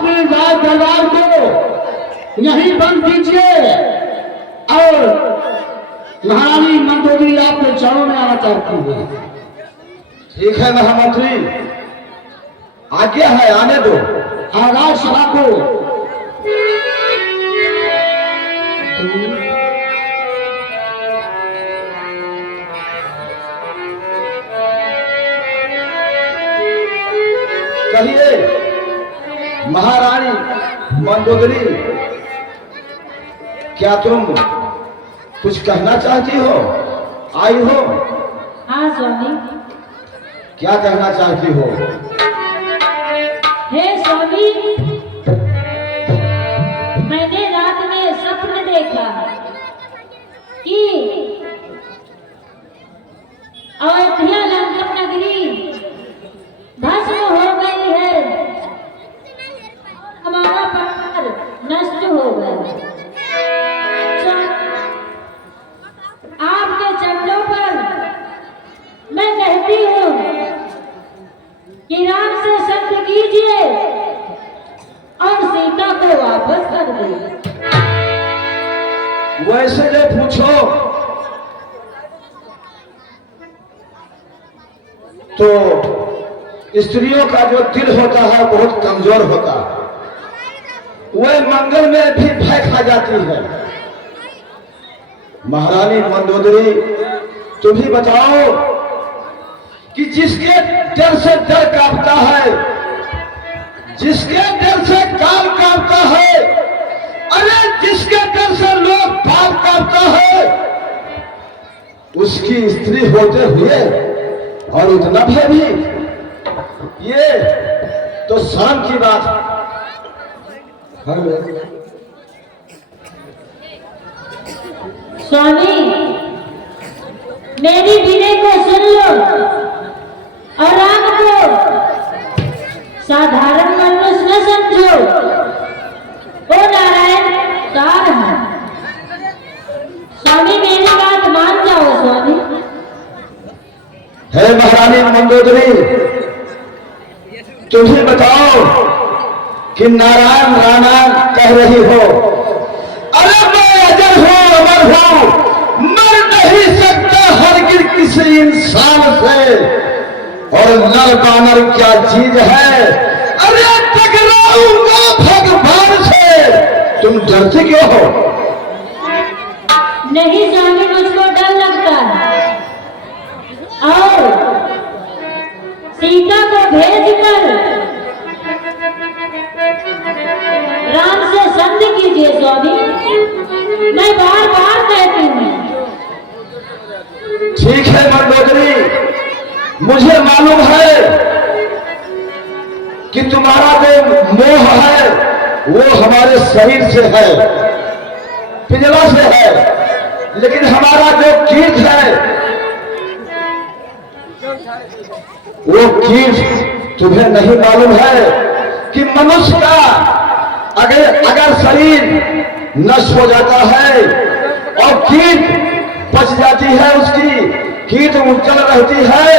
अपने राज दरबार को यहीं बंद कीजिए और महारानी मंदोदरी आपके चरणों में आना चाहती है। ठीक है महामंत्री, आज्ञा है, आने दो। आगाज सभा को कहिए महारानी मंदोदरी, क्या तुम कुछ कहना चाहती हो? आई हो? हाँ स्वामी। क्या कहना चाहती हो? हे स्वामी, मैंने रात में स्वप्न देखा कि अयोध्या लंका नगरी भस्म हो गई है, हमारा पहाड़ नष्ट हो गया। आपके चरणों पर मैं कहती हूँ कि राम से सत्य कीजिए और सीता को वापस कर दीजिए। वैसे जो पूछो तो स्त्रियों का जो दिल होता है बहुत कमजोर होता है, वह मंगल में भी भय खा जाती है। महारानी मंदोदरी, तुम ही बताओ कि जिसके डर से डर कांपता है, जिसके डर से काल कांपता है, अरे जिसके डर से लोग बाल कांपता है, उसकी स्त्री होते हुए और उतना भय भी, ये तो शर्म की बात है। स्वामी, मेरी विनय को सुन लो और राम को साधारण मनुष्य न समझो। वो नारायण कार है। स्वामी, मेरी बात मान जाओ। स्वामी, है महारानी मंदोदरी, तुम ही बताओ कि नारायण रामायण कह रही हो। अरे मैं अजर हूं, अमर हूं, मर नहीं सकता हरगिज किसी इंसान से। और नर बानर क्या चीज है, अरे टकराऊंगा भगवान से। तुम डरते क्यों हो? नहीं स्वामी, मुझको डर लगता है और सीता को भेजकर राम से संधि कीजिए। स्वामी, मैं बार बार कहती हूँ। ठीक है मंदोदरी, मुझे मालूम है कि तुम्हारा जो मोह है वो हमारे शरीर से है, पिंजरा से है, लेकिन हमारा जो कीट है वो कीट तुम्हें नहीं मालूम है कि मनुष्य का अगर शरीर नष्ट हो जाता है और कीट बच जाती है, उसकी कीट उज्जवल रहती है,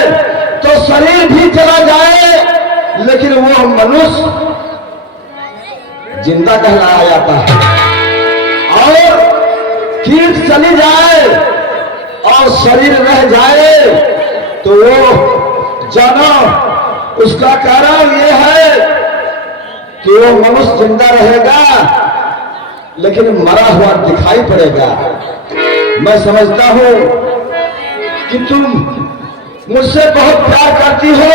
तो शरीर भी चला जाए लेकिन वो मनुष्य जिंदा कहलाया जाता है। और कीट चली जाए और शरीर रह जाए तो वो जानो उसका कारण ये है कि वो मनुष्य जिंदा रहेगा लेकिन मरा हुआ दिखाई पड़ेगा। मैं समझता हूं कि तुम मुझसे बहुत प्यार करती हो,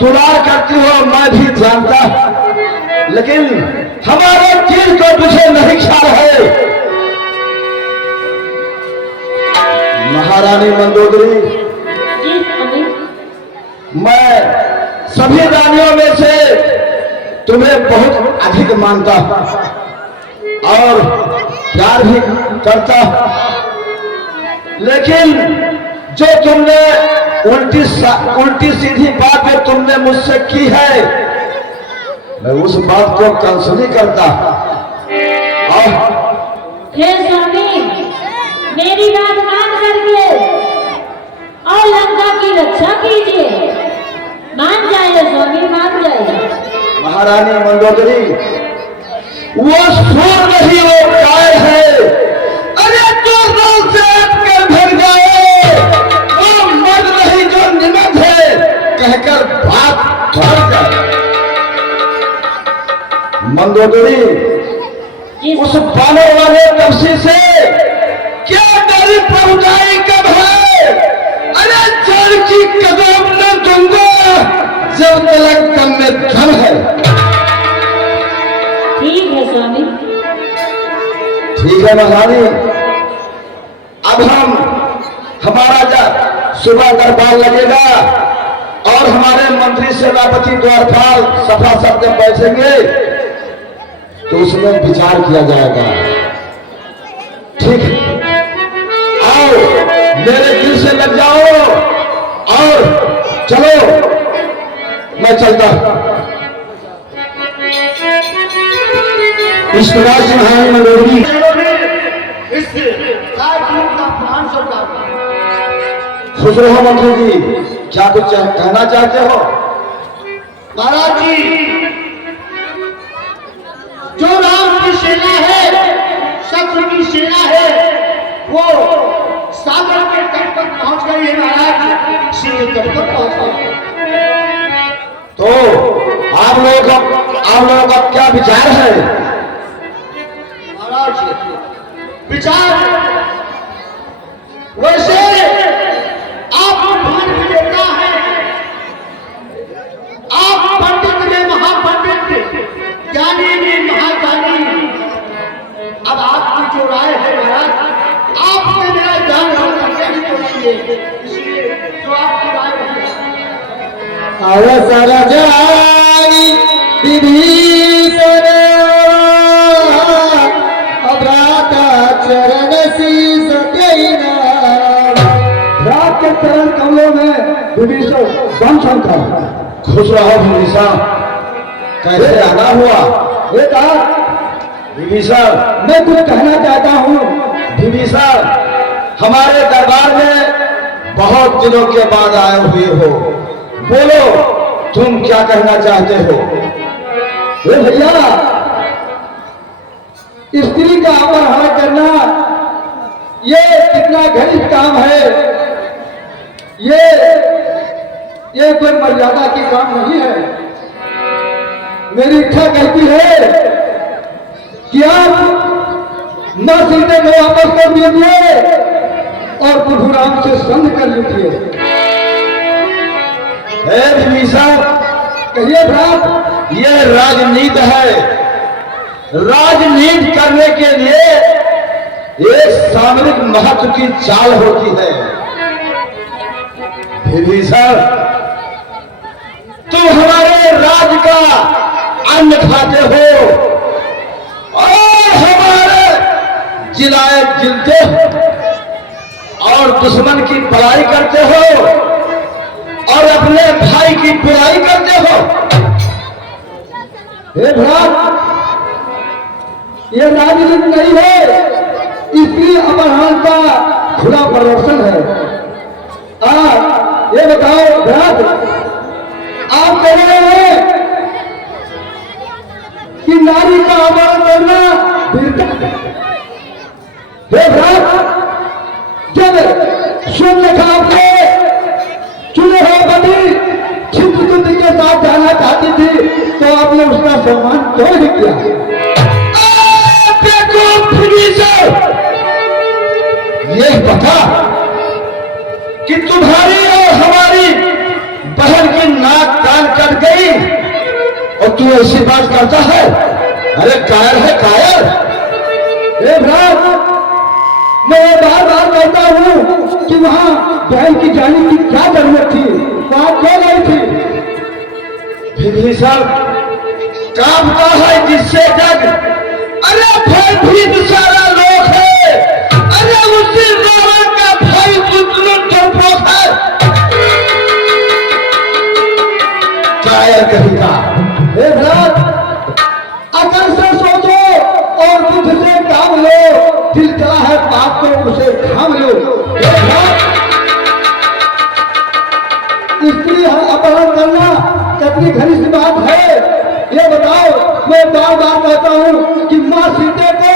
दुलार करती हो, मैं भी जानता, लेकिन हमारे दिल को तुझे नहीं ख्याल है। महारानी मंदोदरी, मैं सभी रानियों में से तुम्हें बहुत अधिक मानता और प्यार भी करता, लेकिन जो तुमने उल्टी सीधी बात जो तुमने मुझसे की है, मैं उस बात को कंसली करता। हे स्वामी, मेरी बात मान करके और लंका की रक्षा कीजिए। मान जाए स्वामी, मान जाए। महारानी मंदोदरी वो सूर नहीं, वो काय है। अरे जो रोज से अटकर भर जाए वो मर्द नहीं जो निमक है, कहकर बात भर जाए। मंदोदरी उस बालों वाले कपसी से क्या डरी पहुंचाई कब है? अरे चल की कदम न दूंगा जब तक दम में दम है। ठीक है स्वामी। ठीक है महारानी, अब हमारा सुबह दरबार लगेगा और हमारे मंत्री सेनापति द्वारपाल सभासद जब बैठेंगे तो उसमें विचार किया जाएगा। ठीक है, आओ मेरे दिल से लग जाओ और चलो, मैं चलता। इस प्रकार से महारानी मंदोदरी खुश रहो। मंत्री जी, क्या कुछ कहना चाहते हो? महाराज जी, जो राम की सेना है, शत्रु की सेना है, वो सागर के तट पर पहुंच गई है महाराज, सिंध तट पर पहुंच गई। तो आप लोगों का क्या विचार है? महाराज विचार वैसे आप मान भी देता है, आप पंडित में महापंडित, ज्ञानी में महाज्ञानी। अब आपकी जो राय है महाराज, आपने मेरा ज्ञान हम करके भी तो नहीं है, इसलिए जो आपकी राय है। अवसर जाई विभीषण अभ्राता चरण शीस देना। भ्रात के चरण कमलों में विभीषण दंशन कर। खुश रहो विभीषण। कैसे आना हुआ? बेटा विभीषण, मैं कुछ कहना चाहता हूँ। विभीषण, हमारे दरबार में बहुत दिनों के बाद आए हुए हो, बोलो तुम क्या कहना चाहते हो? भैया, स्त्री का अपहरण करना ये कितना घनिष्ठ काम है। ये कोई मर्यादा की काम नहीं है। मेरी इच्छा कहती है कि आप मां सीते को वापस कर दीजिए और प्रभुराम से संध कर लीजिए। विभीषण, कहिए भ्रात, ये राजनीति है। राजनीति करने के लिए एक सामरिक महत्व की चाल होती है। विभीषण, तुम हमारे राज का अन्न खाते हो और हमारे जिलाए जिलते और दुश्मन की भलाई करते हो और अपने भाई की बुराई करते हो। हे भ्रात, ये राजनीति नहीं है, स्त्री अपहरण का खुला प्रदर्शन है। ये बताओ भ्रात, आप कह रहे हैं कि नारी का अपहरण करना वीरता है। हे भ्रात, जब सुनलेखा आपने चुने हुए पति छिद्रकुंदी के साथ जाना चाहती थी तो आपने उसका सम्मान क्यों नहीं किया? ये बता कि तुम्हारी और हमारी बहन की नाक कान कट गई और तू ऐसी बात करता है? अरे कायर है कायर। हे भ्रात, मैं बार बार कहता हूं कि वहां बहन की जाने की क्या जरूरत थी, वहां क्यों गई थी? विभीषण, कांपता है जिससे जग, अरे भयभीत सारा लोग है। अरे उसी रावण का भाई दुर्योधन डरपोक है। कायर कहेगा। हे भ्रात, अकल से सोचो और बुद्ध से काम लो। दिल चला है पाप को उसे थाम लो। हे भ्रात, स्त्री अपहरण करना कितनी घनिष्ठ बात है ये बताओ, मैं बार बार कहता हूँ कि माँ सीते को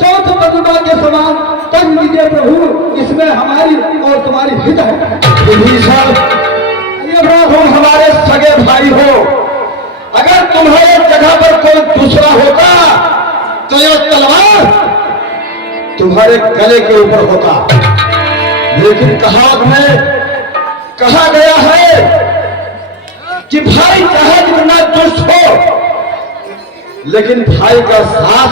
चौथ प्रतिभा के समान तज दीजिए प्रभु, इसमें हमारी और तुम्हारी हित है। विभीषण, ये तुम हमारे सगे भाई हो, अगर तुम्हारे जगह पर कोई दूसरा होता तो ये तलवार तुम्हारे गले के ऊपर होता। लेकिन कहावत में कहा गया है कि भाई चाहे जितना दुष्ट हो, लेकिन भाई का साथ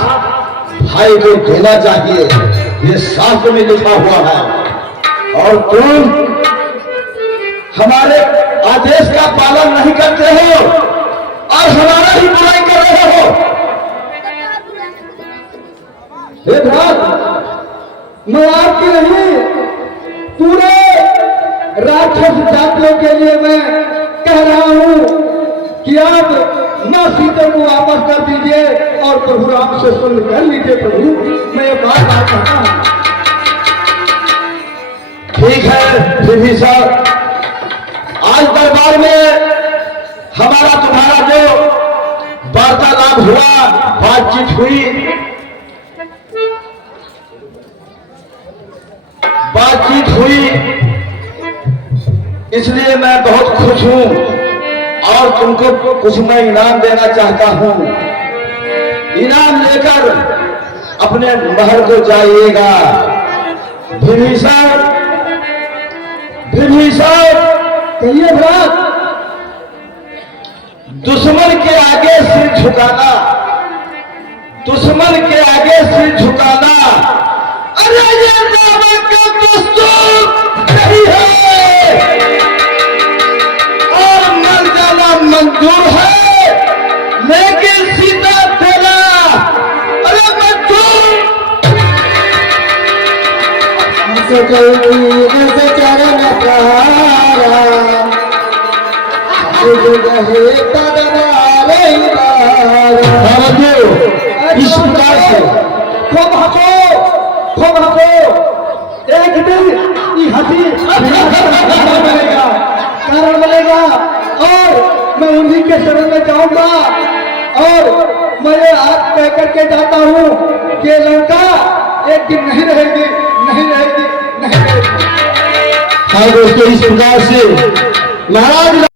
भाई को देना चाहिए, ये शास्त्र में लिखा हुआ है। और तुम हमारे आदेश का पालन नहीं करते हो और हमारा ही बुराई कर रहे हो। हे भ्रात, मैं आपकी नहीं, पूरे राक्षस जातियों के लिए मैं कह रहा हूं कि आप मां सीता को वापस कर दीजिए और प्रभु राम से सुलह कर लीजिए। प्रभु, मैं ये बात कहता हूं। ठीक है विभीषण, आज दरबार में हमारा तुम्हारा जो वार्तालाप हुआ, बातचीत हुई, इसलिए मैं बहुत खुश हूं और तुमको कुछ मैं इनाम देना चाहता हूं। इनाम लेकर अपने महल को जाइएगा। विभीषण, विभीषण, कहिए भ्रात। दुश्मन के आगे सिर झुकाना, दुश्मन के आगे सिर झुकाना, अरे ये रावण का दस्तूर नहीं है और मर जाना मंजूर है, लेकिन सीता देना अरे मंजूर। चरण प्यारा इस प्रकार से खूब हंसो, खूब हंसो। एक दिन ये हंसी बनेगा, कारण बनेगा और मैं उन्हीं के शरण में जाऊंगा। और मैं ये हाथ कह करके जाता हूँ कि लंका एक दिन नहीं रहेगी, नहीं रहेगी, नहीं रहेगी। हाँ दोस्तों, इस प्रकार से महाराज